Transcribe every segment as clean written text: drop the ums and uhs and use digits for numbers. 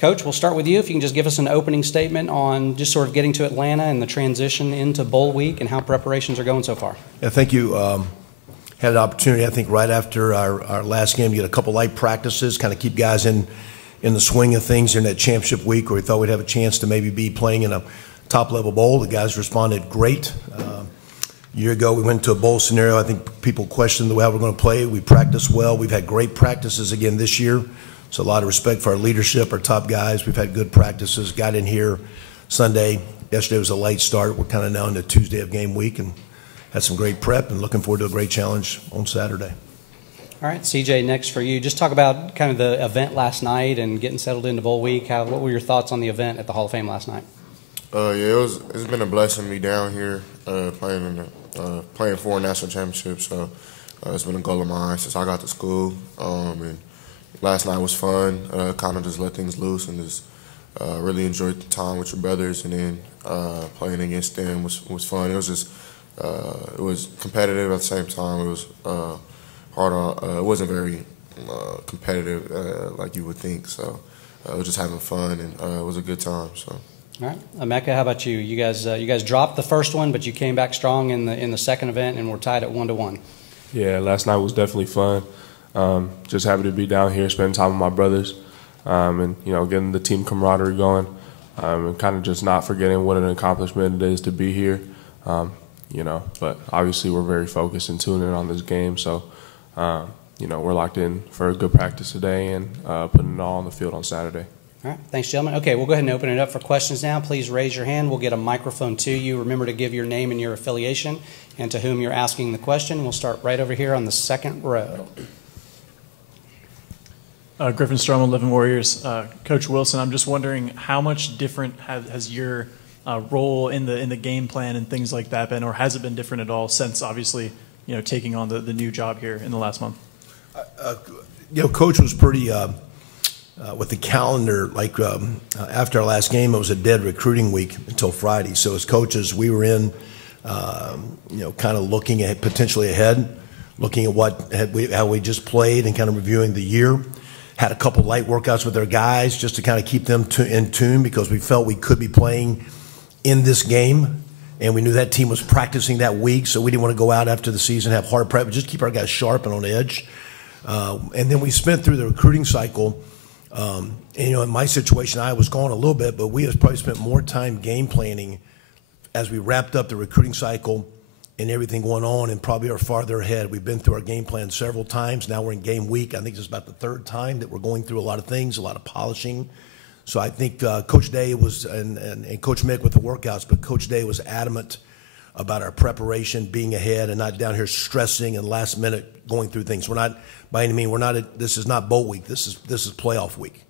Coach, we'll start with you. If you can just give us an opening statement on just sort of getting to Atlanta and the transition into bowl week and how preparations are going so far. Yeah, thank you. Had an opportunity, I think, right after our last game to get a couple light practices, kind of keep guys in the swing of things in that championship week where we thought we'd have a chance to maybe be playing in a top-level bowl. The guys responded great. A year ago, we went to a bowl scenario. I think people questioned the way we're going to play. We practiced well. We've had great practices again this year. So a lot of respect for our leadership, our top guys. We've had good practices. Got in here Sunday. Yesterday was a late start. We're kind of now into Tuesday of game week and had some great prep and looking forward to a great challenge on Saturday. All right, CJ, next for you. Just talk about kind of the event last night and getting settled into bowl week. What were your thoughts on the event at the Hall of Fame last night? It's been a blessing to be down here playing for a national championship. So it's been a goal of mine since I got to school. And last night was fun. Kind of just let things loose and just really enjoyed the time with your brothers. And then playing against them was fun. It was just it was competitive at the same time. It was hard on. It wasn't very competitive like you would think. So it was just having fun and it was a good time. So. All right, Emeka, how about you? You guys dropped the first one, but you came back strong in the second event and were tied at 1-1. Yeah, last night was definitely fun. Just happy to be down here, spending time with my brothers, and getting the team camaraderie going, and kind of just not forgetting what an accomplishment it is to be here. But obviously we're very focused and tuned in on this game, so we're locked in for a good practice today and putting it all on the field on Saturday. All right, thanks, gentlemen. Okay, we'll go ahead and open it up for questions now. Please raise your hand. We'll get a microphone to you. Remember to give your name and your affiliation and to whom you're asking the question. We'll start right over here on the second row. Griffin Strom, Living Warriors. Coach Wilson, I'm just wondering how much different has your role in the game plan and things like that been, or has it been different at all since obviously taking on the new job here in the last month? Coach was pretty with the calendar. After our last game, it was a dead recruiting week until Friday. So as coaches, we were in, kind of looking at potentially ahead, looking at how we just played and kind of reviewing the year. Had a couple light workouts with our guys just to kind of keep them in tune because we felt we could be playing in this game, and we knew that team was practicing that week, so we didn't want to go out after the season, have hard prep, but just keep our guys sharp and on edge. And then we spent through the recruiting cycle. In my situation, I was gone a little bit, but we have probably spent more time game planning as we wrapped up the recruiting cycle and everything going on, and probably are farther ahead. We've been through our game plan several times. Now we're in game week. I think this is about the third time that we're going through a lot of things, a lot of polishing. So I think Coach Day was, and Coach Mick with the workouts, but Coach Day was adamant about our preparation, being ahead, and not down here stressing and last minute going through things. We're not, by any means, this is not bowl week. This is playoff week.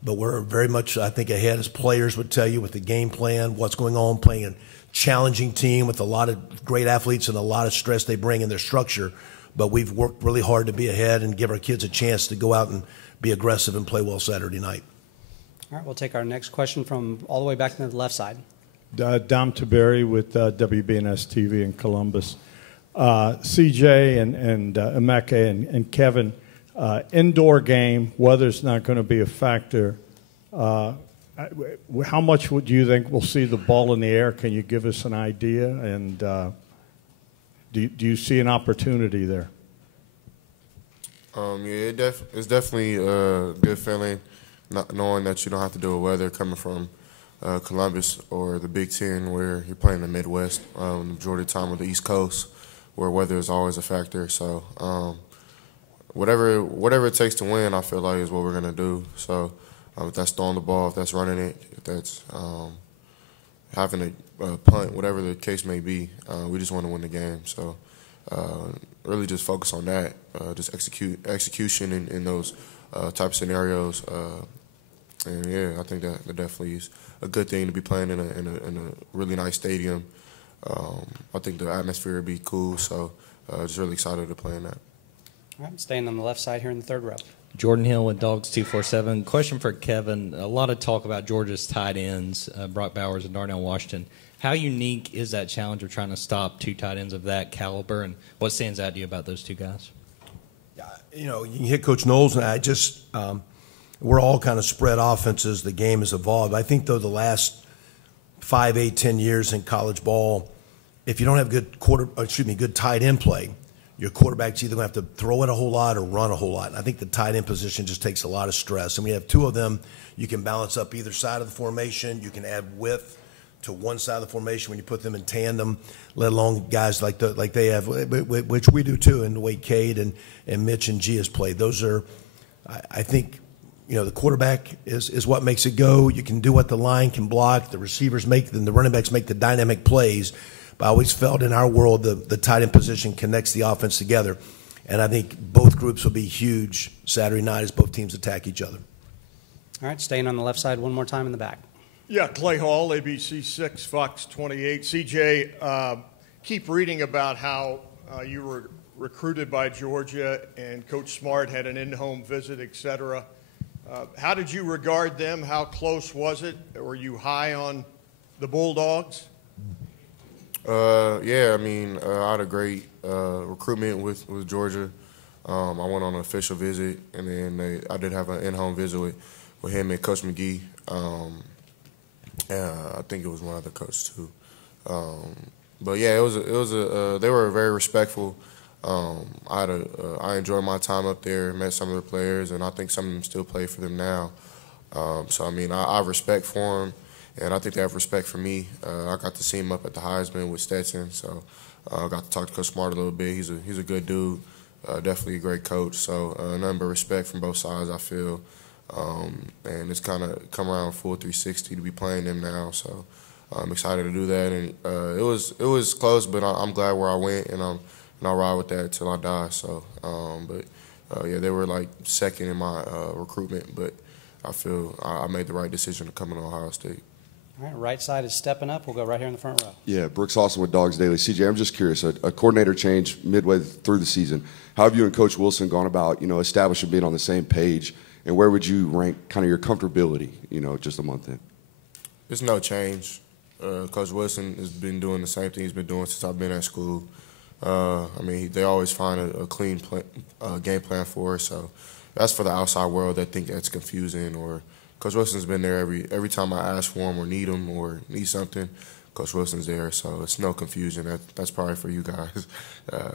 But we're very much, I think, ahead, as players would tell you, with the game plan, what's going on, playing a challenging team with a lot of great athletes and a lot of stress they bring in their structure. But we've worked really hard to be ahead and give our kids a chance to go out and be aggressive and play well Saturday night. All right, we'll take our next question from all the way back to the left side. Dom Taberi with WBNS TV in Columbus. CJ and Emeka and Kevin, indoor game, weather's not going to be a factor. How much would you think we'll see the ball in the air? Can you give us an idea? And do you see an opportunity there? It's definitely a good feeling, not knowing that you don't have to deal with weather coming from Columbus or the Big Ten, where you're playing the Midwest, the majority of the time, or the East Coast, where weather is always a factor. So whatever it takes to win, I feel like is what we're gonna do. So if that's throwing the ball, if that's running it, if that's having a punt, whatever the case may be, we just want to win the game. So really just focus on that, just execution in those type of scenarios. And yeah, I think that definitely is a good thing to be playing in a really nice stadium. I think the atmosphere would be cool, so just really excited to play in that. All right, staying on the left side here in the third row. Jordan Hill with Dogs 247. Question for Kevin. A lot of talk about Georgia's tight ends, Brock Bowers and Darnell Washington. How unique is that challenge of trying to stop two tight ends of that caliber, and what stands out to you about those two guys? You can hit Coach Knowles, and I just we're all kind of spread offenses. The game has evolved. I think, though, the last 5, 8, 10 years in college ball, if you don't have good tight end play, your quarterback's either going to have to throw it a whole lot or run a whole lot. And I think the tight end position just takes a lot of stress. And we have two of them. You can balance up either side of the formation. You can add width to one side of the formation when you put them in tandem, let alone guys like they have, which we do too, in the way Cade and Mitch and G has played. Those are, I think, the quarterback is what makes it go. You can do what the line can block. The receivers make, and the running backs make the dynamic plays. But I always felt in our world the tight end position connects the offense together. And I think both groups will be huge Saturday night as both teams attack each other. All right, staying on the left side one more time in the back. Yeah, Clay Hall, ABC 6, Fox 28. CJ, keep reading about how you were recruited by Georgia and Coach Smart had an in-home visit, et cetera. How did you regard them? How close was it? Were you high on the Bulldogs? Yeah, I had a great recruitment with Georgia. I went on an official visit, and then I did have an in-home visit with him and Coach McGee. I think it was one other coach too. But yeah, it was they were very respectful. I enjoyed my time up there, met some of the players, and I think some of them still play for them now. So I have respect for them. And I think they have respect for me. I got to see him up at the Heisman with Stetson, so I got to talk to Coach Smart a little bit. He's a good dude, definitely a great coach. So nothing but respect from both sides, I feel. And it's kind of come around full 360 to be playing them now. So I'm excited to do that. And it was close, but I'm glad where I went, and I'll ride with that till I die. So, yeah, they were like second in my recruitment, but I feel I made the right decision to come into Ohio State. All right, right side is stepping up. We'll go right here in the front row. Yeah, Brooks Austin with Dogs Daily. CJ, I'm just curious, a coordinator change midway through the season. How have you and Coach Wilson gone about, establishing being on the same page, and where would you rank kind of your comfortability, just a month in? There's no change. Coach Wilson has been doing the same thing he's been doing since I've been at school. They always find a clean game plan for us, so that's for the outside world that think that's confusing. Or Coach Wilson's been there every time I ask for him or need him or need something. Coach Wilson's there, so it's no confusion. That's probably for you guys.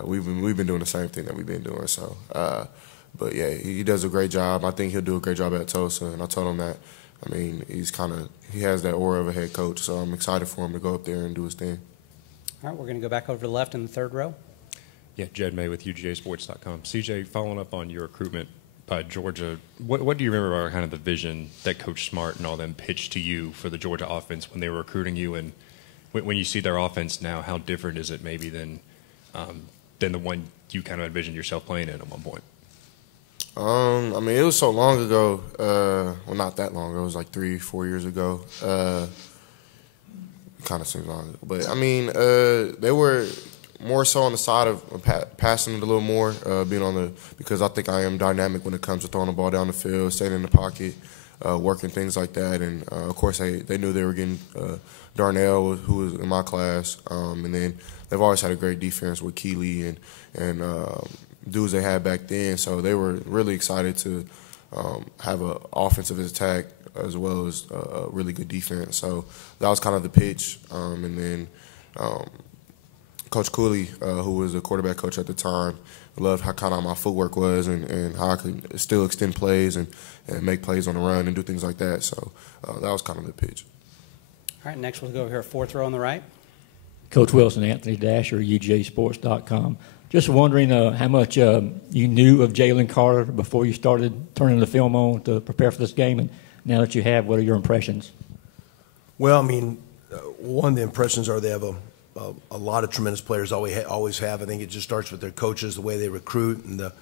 We've been doing the same thing that we've been doing. So, but yeah, he does a great job. I think he'll do a great job at Tulsa, and I told him that. He has that aura of a head coach, so I'm excited for him to go up there and do his thing. All right, we're going to go back over to the left in the third row. Yeah, Jed May with UGAsports.com. CJ, following up on your recruitment by Georgia, what do you remember about kind of the vision that Coach Smart and all them pitched to you for the Georgia offense when they were recruiting you? And when you see their offense now, how different is it maybe than the one you kind of envisioned yourself playing in at one point? It was so long ago. Well, not that long ago. It was like 3-4 years ago. Kind of seems long ago. But, they were more so on the side of passing it a little more, because I think I am dynamic when it comes to throwing the ball down the field, staying in the pocket, working things like that. And, of course, they knew they were getting Darnell, who was in my class. And then they've always had a great defense with Keeley and dudes they had back then. So they were really excited to have an offensive attack as well as a really good defense. So that was kind of the pitch. And then Coach Cooley, who was the quarterback coach at the time, loved how kind of my footwork was and how I could still extend plays and make plays on the run and do things like that. So that was kind of the pitch. All right, next we'll go over here, fourth row on the right. Coach Wilson, Anthony Dasher, UGAsports.com. Just wondering how much you knew of Jalen Carter before you started turning the film on to prepare for this game, and now that you have, what are your impressions? Well, one of the impressions are they have a lot of tremendous players. Always have. I think it just starts with their coaches, the way they recruit, and the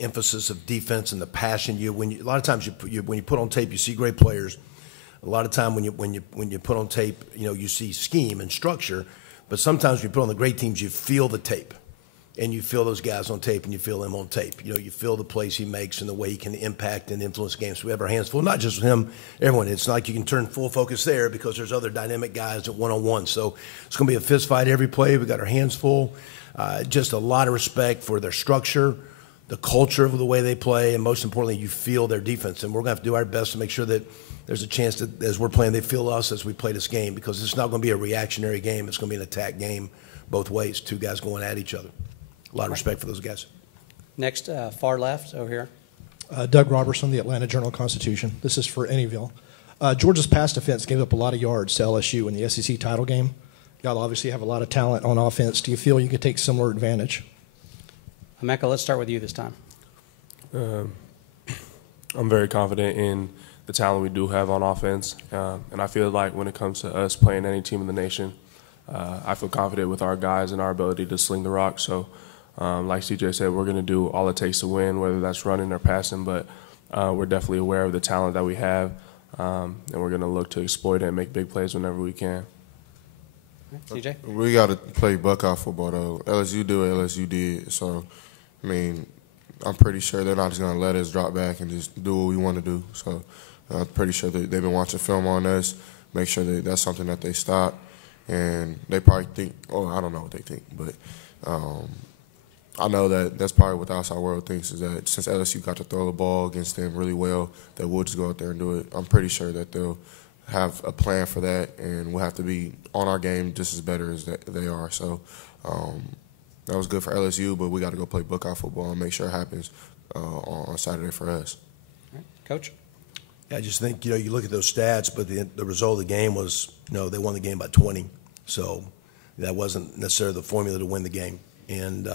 emphasis of defense and the passion. A lot of times when you put on tape, you see great players. A lot of time when you put on tape, you see scheme and structure. But sometimes when you put on the great teams, you feel the tape, and you feel those guys on tape, and you feel them on tape. You feel the plays he makes and the way he can impact and influence games. So we have our hands full, not just with him, everyone. It's not like you can turn full focus there because there's other dynamic guys at one-on-one. So it's going to be a fist fight every play. We got our hands full. Just a lot of respect for their structure, the culture of the way they play, and most importantly, you feel their defense. And we're going to have to do our best to make sure that there's a chance that as we're playing, they feel us as we play this game, because it's not going to be a reactionary game. It's going to be an attack game both ways, two guys going at each other. A lot of respect for those guys. Next, far left over here. Doug Robertson, the Atlanta Journal-Constitution. This is for Anyville. Georgia's pass defense gave up a lot of yards to LSU in the SEC title game. Y'all obviously have a lot of talent on offense. Do you feel you could take similar advantage? Emeka, let's start with you this time. I'm very confident in the talent we do have on offense, and I feel like when it comes to us playing any team in the nation, I feel confident with our guys and our ability to sling the rock. So, like CJ said, we're going to do all it takes to win, whether that's running or passing, but we're definitely aware of the talent that we have, and we're going to look to exploit it and make big plays whenever we can. CJ? We got to play Buckeye football, though. LSU do what LSU did. So, I mean, I'm pretty sure they're not just going to let us drop back and just do what we want to do. So, I'm pretty sure they've been watching film on us, make sure that that's something that they stop. And they probably think, oh, I don't know what they think, but I know that that's probably what the outside world thinks, is that since LSU got to throw the ball against them really well, that we'll just go out there and do it. I'm pretty sure that they'll have a plan for that, and we'll have to be on our game just as better as they are. So that was good for LSU, but we got to go play Buckeye football and make sure it happens on Saturday for us. All right. Coach? Yeah, I just think, you look at those stats, but the result of the game was, they won the game by 20. So that wasn't necessarily the formula to win the game. And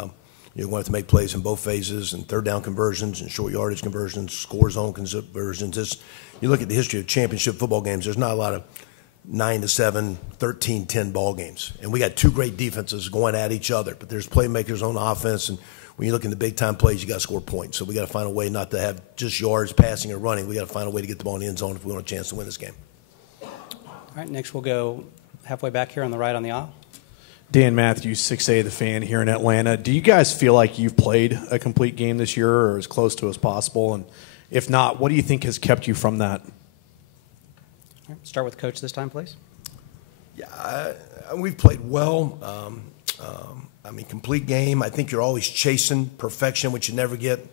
you want to make plays in both phases, and third down conversions and short yardage conversions, score zone conversions. You look at the history of championship football games, there's not a lot of 9-7, 13-10 ball games. And we got two great defenses going at each other, but there's playmakers on offense, and when you look in the big-time plays, you got to score points. So we got to find a way not to have just yards passing or running. We got to find a way to get the ball in the end zone if we want a chance to win this game. All right, next we'll go halfway back here on the right on the aisle. Dan Matthews, 6A The Fan here in Atlanta. Do you guys feel like you've played a complete game this year, or as close to as possible? And if not, what do you think has kept you from that? All right, start with Coach this time, please. Yeah, we've played well. Complete game. I think you're always chasing perfection, which you never get.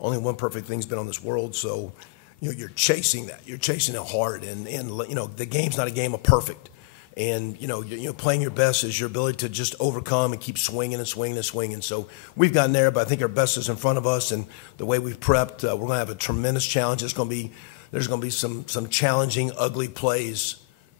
Only one perfect thing's been on this world, so you're chasing that. You're chasing it hard, and the game's not a game of perfect. And playing your best is your ability to just overcome and keep swinging and swinging and swinging. So we've gotten there, but I think our best is in front of us, and the way we've prepped, we're going to have a tremendous challenge. There's going to be some challenging, ugly plays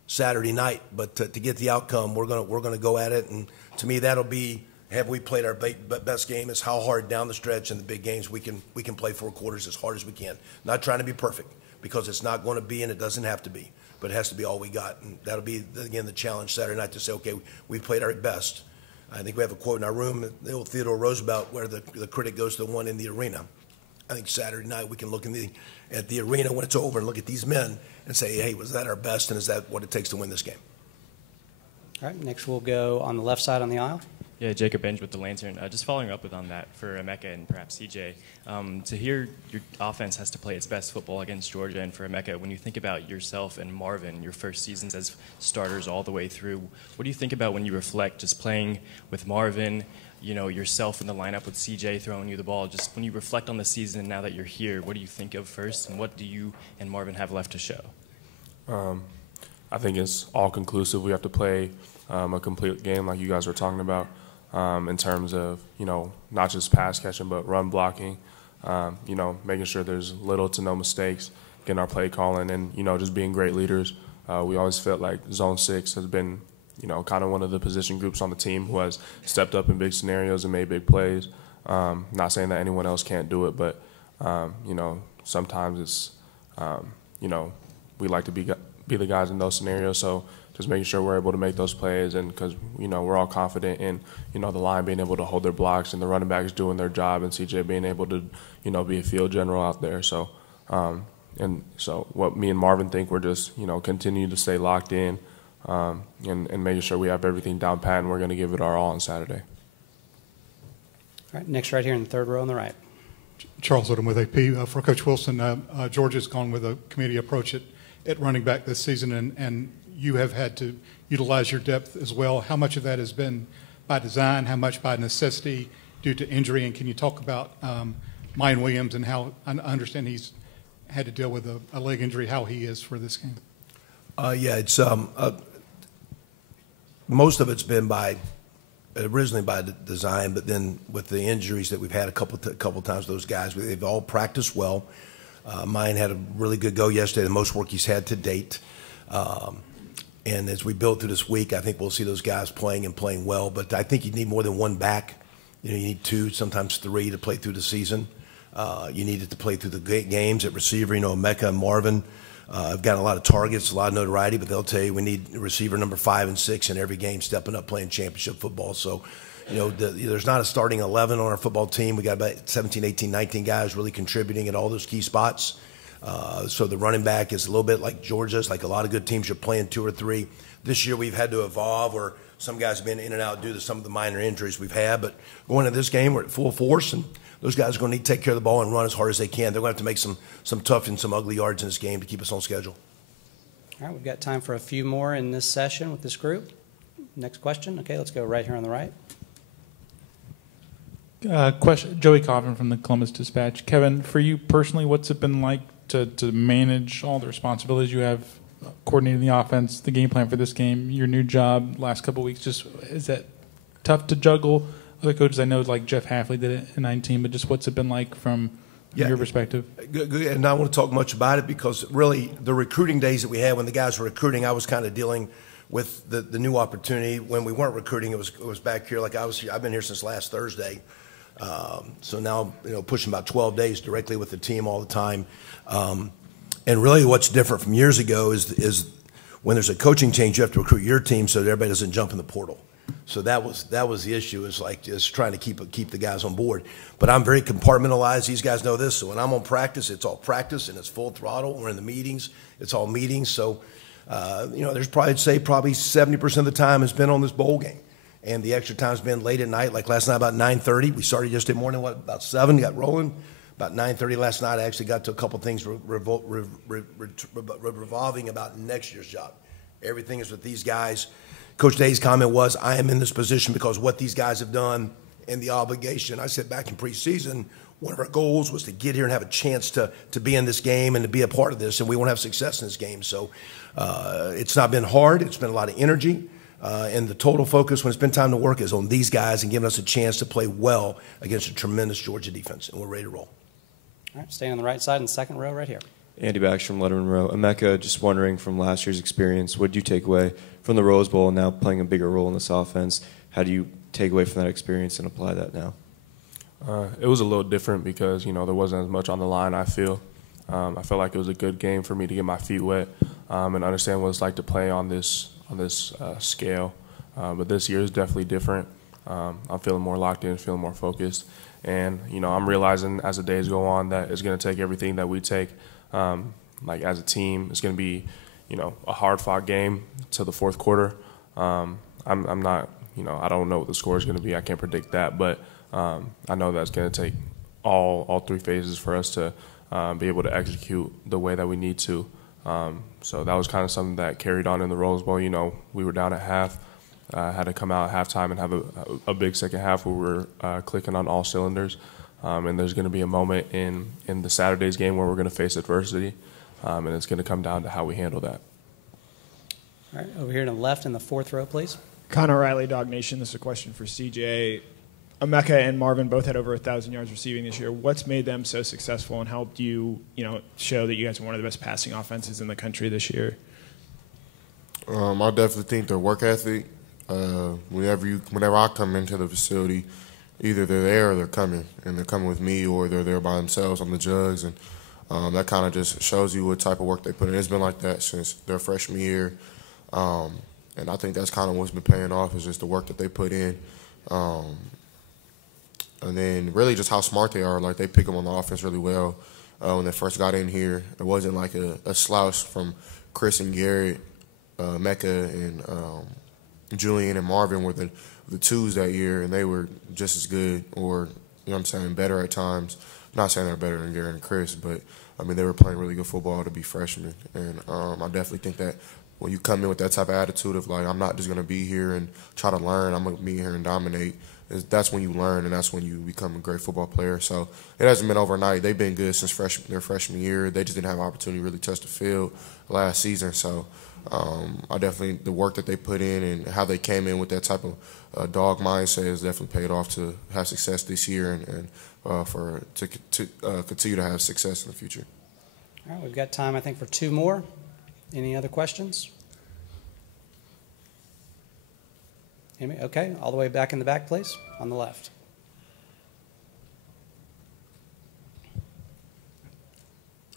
Saturday night, but to get the outcome, we're going to go at it. And to me, that'll be, have we played our best game? Is how hard down the stretch in the big games we can play 4 quarters as hard as we can. Not trying to be perfect, because it's not going to be, and it doesn't have to be. But it has to be all we got. And that'll be, again, the challenge Saturday night, to say, okay, we played our best. I think we have a quote in our room, the old Theodore Roosevelt, where the critic goes to the one in the arena. I think Saturday night we can look at the arena when it's over and look at these men and say, hey, was that our best, and is that what it takes to win this game? All right, next we'll go on the left side on the aisle. Yeah, Jacob Benj with the Lantern. Just following up on that for Emeka and perhaps CJ, to hear your offense has to play its best football against Georgia, and for Emeka, when you think about yourself and Marvin, your first seasons as starters all the way through, what do you think about when you reflect just playing with Marvin, yourself in the lineup with CJ throwing you the ball? Just when you reflect on the season now that you're here, what do you think of first, and what do you and Marvin have left to show? I think it's all conclusive. We have to play a complete game like you guys were talking about. In terms of, not just pass catching, but run blocking, making sure there's little to no mistakes, getting our play calling, and, just being great leaders. We always felt like Zone 6 has been, kind of one of the position groups on the team who has stepped up in big scenarios and made big plays. Not saying that anyone else can't do it, but, sometimes it's, we like to be the guys in those scenarios. So just making sure we're able to make those plays, and because we're all confident in the line being able to hold their blocks, and the running backs doing their job, and CJ being able to be a field general out there. So so what me and Marvin think, we're just continue to stay locked in, and making sure we have everything down pat, and we're going to give it our all on Saturday. All right, next right here in the third row on the right. Charles Odom with AP. For Coach Wilson, Georgia's gone with a committee approach at running back this season, and you have had to utilize your depth as well. How much of that has been by design? How much by necessity due to injury? And can you talk about Mayan Williams and how I understand he's had to deal with a leg injury, how he is for this game. Yeah, it's most of it's been originally by design, but then with the injuries that we've had a couple times, those guys, they've all practiced well. Mine had a really good go yesterday, the most work he's had to date. And as we build through this week, I think we'll see those guys playing well. But I think you need more than one back. You need two, sometimes three to play through the season. You need it to play through the games at receiver. Emeka and Marvin have got a lot of targets, a lot of notoriety, but they'll tell you we need receiver number 5 and 6 in every game stepping up playing championship football. So, there's not a starting 11 on our football team. We got about 17, 18, 19 guys really contributing at all those key spots. So the running back is a little bit like Georgia's, like a lot of good teams are playing 2 or 3. This year we've had to evolve where some guys have been in and out due to some of the minor injuries we've had. But going into this game, we're at full force, and those guys are going to need to take care of the ball and run as hard as they can. They're going to have to make some tough and some ugly yards in this game to keep us on schedule. All right, we've got time for a few more in this session with this group. Next question. Okay, let's go right here on the right. Question, Joey Coffin from the Columbus Dispatch. Kevin, for you personally, what's it been like to manage all the responsibilities you have, coordinating the offense, the game plan for this game, your new job last couple of weeks? Just is that tough to juggle? Other coaches I know, like Jeff Halfley did it in 19, but just what's it been like from your perspective? Good. And I don't want to talk much about it because really the recruiting days that we had when the guys were recruiting, I was kind of dealing with the new opportunity. When we weren't recruiting, it was back here like I was here. I've been here since last Thursday. So now, pushing about 12 days directly with the team all the time. And really what's different from years ago is when there's a coaching change, you have to recruit your team so that everybody doesn't jump in the portal. So that was the issue, is like just trying to keep the guys on board. But I'm very compartmentalized. These guys know this. So when I'm on practice, it's all practice and it's full throttle. We're in the meetings. It's all meetings. So, there's probably 70% of the time has been on this bowl game. And the extra time's been late at night, like last night about 9:30. We started yesterday morning, about 7, got rolling. About 9:30 last night, I actually got to a couple things revolving about next year's job. Everything is with these guys. Coach Day's comment was, I am in this position because what these guys have done and the obligation. I said back in preseason, one of our goals was to get here and have a chance to be in this game and to be a part of this, and we want to have success in this game. So it's not been hard. It's been a lot of energy. And the total focus when it's been time to work is on these guys and giving us a chance to play well against a tremendous Georgia defense, and we're ready to roll. All right, staying on the right side in the second row right here. Andy Baxter from Letterman Row. Emeka, just wondering from last year's experience, what did you take away from the Rose Bowl and now playing a bigger role in this offense? How do you take away from that experience and apply that now? It was a little different because, there wasn't as much on the line, I feel. I felt like it was a good game for me to get my feet wet and understand what it's like to play on this scale. But this year is definitely different. I'm feeling more locked in, feeling more focused. And, I'm realizing as the days go on that it's going to take everything that we take, as a team. It's going to be, a hard-fought game to the fourth quarter. I'm not, I don't know what the score is going to be. I can't predict that. But I know that's going to take all 3 phases for us to be able to execute the way that we need to. So that was kind of something that carried on in the Rose Bowl. We were down at half. Had to come out at halftime and have a big second half where we're clicking on all cylinders. And there's going to be a moment in the Saturday's game where we're going to face adversity, and it's going to come down to how we handle that. All right, over here to the left in the fourth row, please. Connor Riley, Dog Nation. This is a question for CJ. Emeka and Marvin both had over 1,000 yards receiving this year. What's made them so successful and helped you, show that you guys are one of the best passing offenses in the country this year? I definitely think their work ethic. Whenever I come into the facility, either they're there or they're coming, and they're coming with me or they're there by themselves on the jugs, and that kind of just shows you what type of work they put in. It's been like that since their freshman year, and I think that's kind of what's been paying off is just the work that they put in, and then really just how smart they are. Like, they pick them on the offense really well. When they first got in here, it wasn't like a slouch from Chris and Garrett, Emeka and Julian and Marvin were the twos that year, and they were just as good or, better at times. I'm not saying they're better than Garrett and Chris, but, they were playing really good football to be freshmen. And I definitely think that when you come in with that type of attitude of like, I'm not just gonna be here and try to learn, I'm gonna be here and dominate. That's when you learn, and that's when you become a great football player. So it hasn't been overnight. They've been good since their freshman year. They just didn't have an opportunity to really touch the field last season. So I definitely, the work that they put in and how they came in with that type of dog mindset has definitely paid off to have success this year and to continue to have success in the future. All right, we've got time, I think, for 2 more. Any other questions? Okay, all the way back in the back, please, on the left.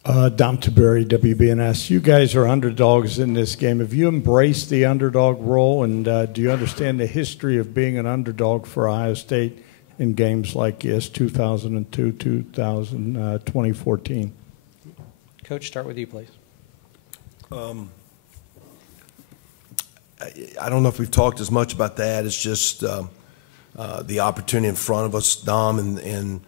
Dom Taberry, WBNS. You guys are underdogs in this game. Have you embraced the underdog role, and do you understand the history of being an underdog for Ohio State in games like 2002, 2014? Coach, start with you, please. I don't know if we've talked as much about that. It's just the opportunity in front of us, Dom, and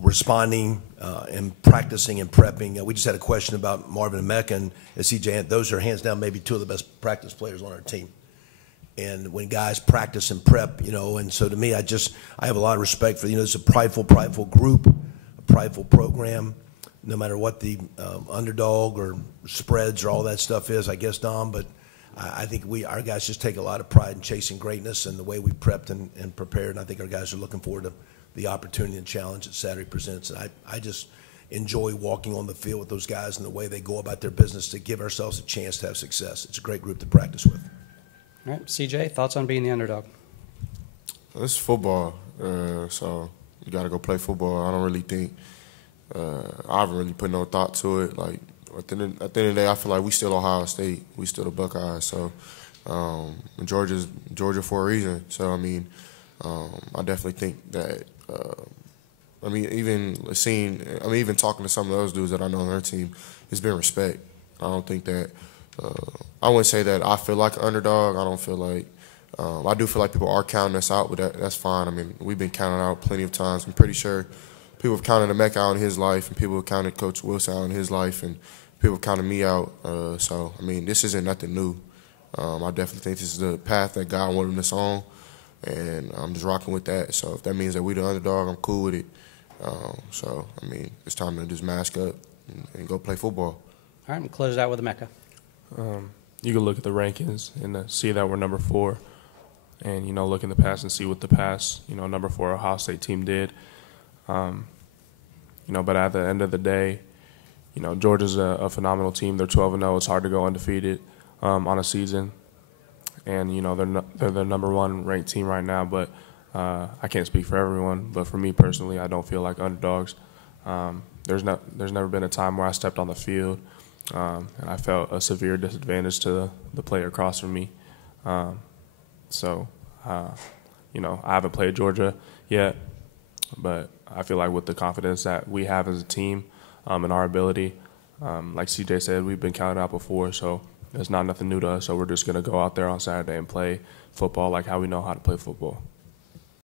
responding and practicing and prepping. We just had a question about Marvin and Emeka and CJ. Those are hands down maybe 2 of the best practice players on our team. And when guys practice and prep, and so to me, I have a lot of respect for, it's a prideful group, a prideful program. No matter what the underdog or spreads or all that stuff is, I guess, Dom, but I think our guys just take a lot of pride in chasing greatness and the way we prepped and prepared, and I think our guys are looking forward to the opportunity and challenge that Saturday presents. And I just enjoy walking on the field with those guys and the way they go about their business to give ourselves a chance to have success. It's a great group to practice with. All right, CJ, thoughts on being the underdog? It's football, so you got to go play football. I don't really think I haven't really put no thought to it. Like at the end of the day, I feel like we still Ohio State, we still the Buckeyes. So Georgia for a reason. So I mean, I definitely think that. Even talking to some of those dudes that I know on their team, it's been respect. I don't think that. I wouldn't say that I feel like an underdog. I don't feel like. I do feel like people are counting us out, but that's fine. I mean, we've been counted out plenty of times. I'm pretty sure people have counted Emeka out in his life, and people have counted Coach Wilson out in his life, and people have counted me out. So, I mean, this isn't nothing new. I definitely think this is the path that God wanted us on, and I'm just rocking with that. So if that means that we the underdog, I'm cool with it. So, I mean, it's time to just mask up and go play football. All right, we'll close it out with Emeka. You can look at the rankings and see that we're number 4. And, look in the past and see what the past, number 4 Ohio State team did. But at the end of the day, Georgia's a phenomenal team. They're 12-0. It's hard to go undefeated on a season. And, they're the number 1 ranked team right now. But I can't speak for everyone. But for me personally, I don't feel like underdogs. There's never been a time where I stepped on the field and I felt a severe disadvantage to the player across from me. I haven't played Georgia yet, but I feel like with the confidence that we have as a team and our ability, like CJ said, we've been counted out before, so it's not nothing new to us. So we're just going to go out there on Saturday and play football like how we know how to play football.